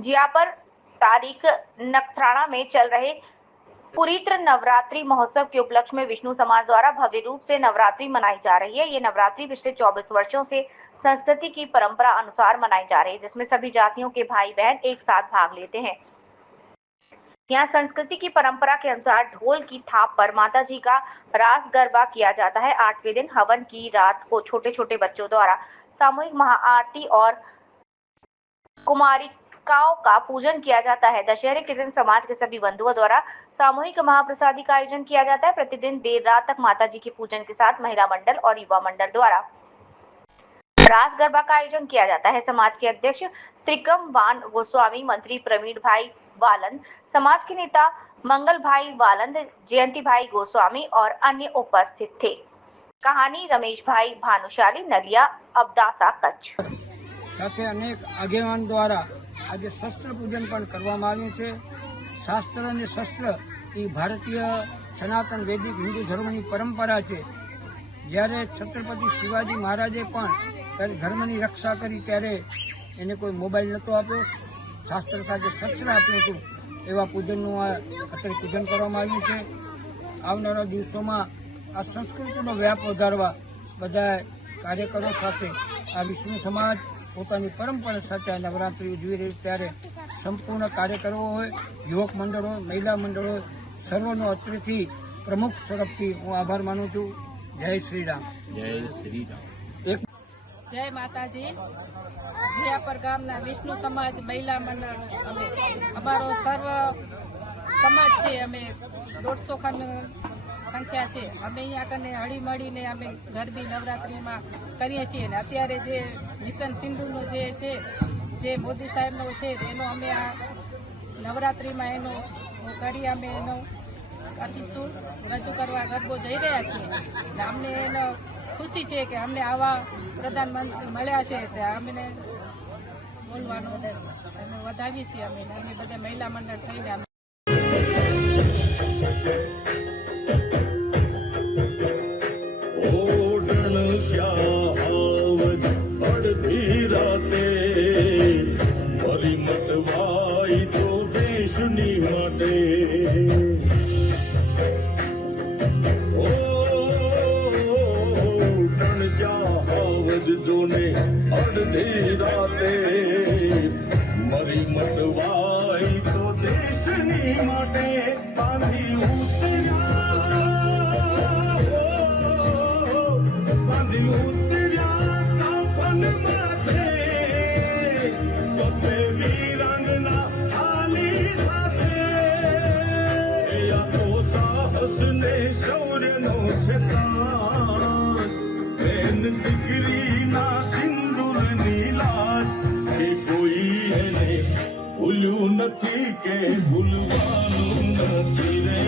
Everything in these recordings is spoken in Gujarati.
जिया पर तारीख नखत्राना में चल रहे पुरीत्र नवरात्रि महोत्सव के उपलक्ष्य में विष्णु समाज द्वारा भव्य रूप से नवरात्रि मनाई जा रही है। ये नवरात्रि पिछले 24 वर्षों से संस्कृति की परंपरा अनुसार मनाई जा रही है, जिसमें सभी जातियों के भाई बहन एक साथ भाग लेते हैं। यहाँ संस्कृति की परंपरा के अनुसार ढोल की थाप पर माता जी का रास गरबा किया जाता है। 8वें दिन हवन की रात को छोटे छोटे बच्चों द्वारा सामूहिक महाआरती और कुमारिकाओं का पूजन किया जाता है। दशहरे के दिन समाज के सभी बंधुओं द्वारा सामूहिक महाप्रसादी का आयोजन किया जाता है। प्रतिदिन देर रात तक माता जी के पूजन के साथ महिला मंडल और युवा मंडल द्वारा रास गरबा का आयोजन किया जाता है। समाज के अध्यक्ष त्रिकमवान गोस्वामी, मंत्री प्रवीण भाई वालंद, समाज के नेता मंगल भाई वालंद, जयंती भाई गोस्वामी और अन्य उपस्थित थे। कहानी रमेश भाई भानुशाली, नलिया, अबदासा, कच्छ। સાથે અનેક આગેવાન દ્વારા આજે શસ્ત્ર પૂજન પણ કરવામાં આવ્યું છે। શાસ્ત્ર અને શસ્ત્ર એ ભારતીય સનાતન વૈદિક હિન્દુ ધર્મની પરંપરા છે। જ્યારે છત્રપતિ શિવાજી મહારાજે પણ ત્યારે ધર્મની રક્ષા કરી ત્યારે એને કોઈ મોબાઈલ નહોતો આપ્યો, શાસ્ત્ર સાથે શસ્ત્ર આપ્યું હતું। એવા પૂજનનું અત્યારે પૂજન કરવામાં આવ્યું છે। આવનારા દિવસોમાં આ સંસ્કૃતિનો વ્યાપ વધારવા બધા કાર્યકરો સાથે આ વિષ્ણુ સમાજ પોતાની પરંપરા સાથે નવરાત્રિ ઉજવી રહી ત્યારે સંપૂર્ણ કાર્યકરો હોય, યુવક મંડળ હોય, મહિલા મંડળ હોય, સર્વનો અત્રેથી પ્રમુખ તરફથી હું આભાર માનું છું। જય શ્રી રામ। જય શ્રી રામ। જય માતાજી। જીયાપર ગામના વિષ્ણુ સમાજ મહિલા મંડળ અમે અમારો સર્વ સમાજ છે। અમે 150 ખન સંખ્યા છે। અમે અહીંયા કને હળી મળીને અમે ગરબી નવરાત્રિમાં કરીએ છીએ। અને અત્યારે જે મિશન સિંધુનો જે છે, જે મોદી સાહેબનો છે, એનો અમે આ નવરાત્રિમાં એનો કરી અમે એનો અતિશું રજૂ કરવા ગરબો જઈ રહ્યા છીએ। અને અમને એનો ખુશી છે કે અમને આવા પ્રધાનમંત્રી મળ્યા છે। અમને બોલવાનું અમે વધાવીએ છીએ। અમે બધા મહિલા મંડળ થઈને અડધી રાતે મરી મટવાઈ તો દેશની માટે બાંધી ઉતર્યા કાફન માથે પપ્પે વીરાંગના હાલી સાથે યા તો સાહસ ને શૌર્યનો છતાં બેન દીકરીના નથી કે ભૂલવાનું નથી રે,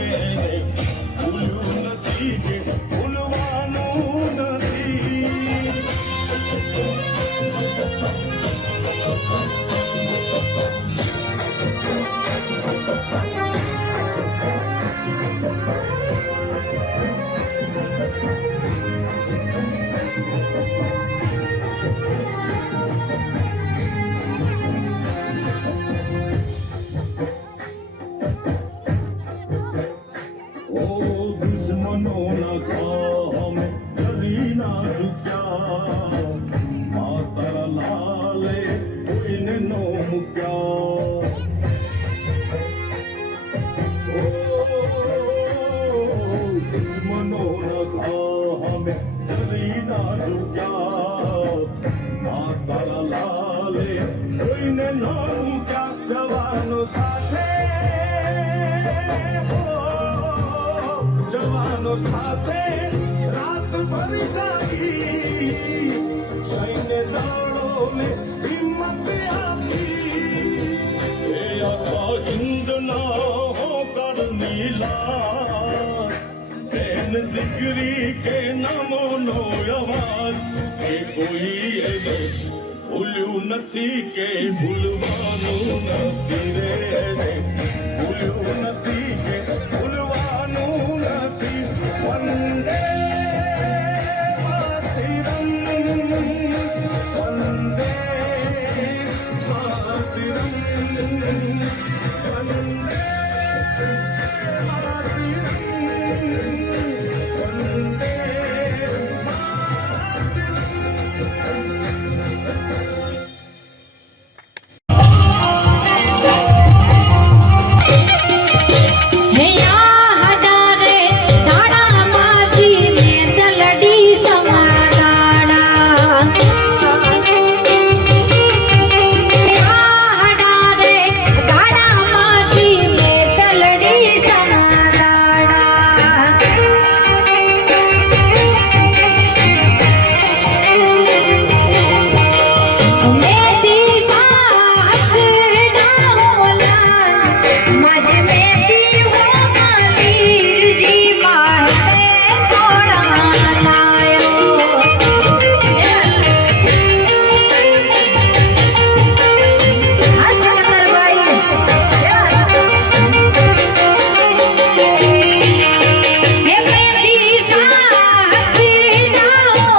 ભૂલ્યું નથી કે ભૂલવાનું નથી। જવાનો સાથે રાત ભરી જાગી સૈન્ય દળોને હિંમત આપી એ આખા હિંદના હોકરની લાજ બેન દીકરી કે નામોનો અવાજ એ કોઈ એને ભૂલ્યું નથી કે ભૂલવાનું નથી રે।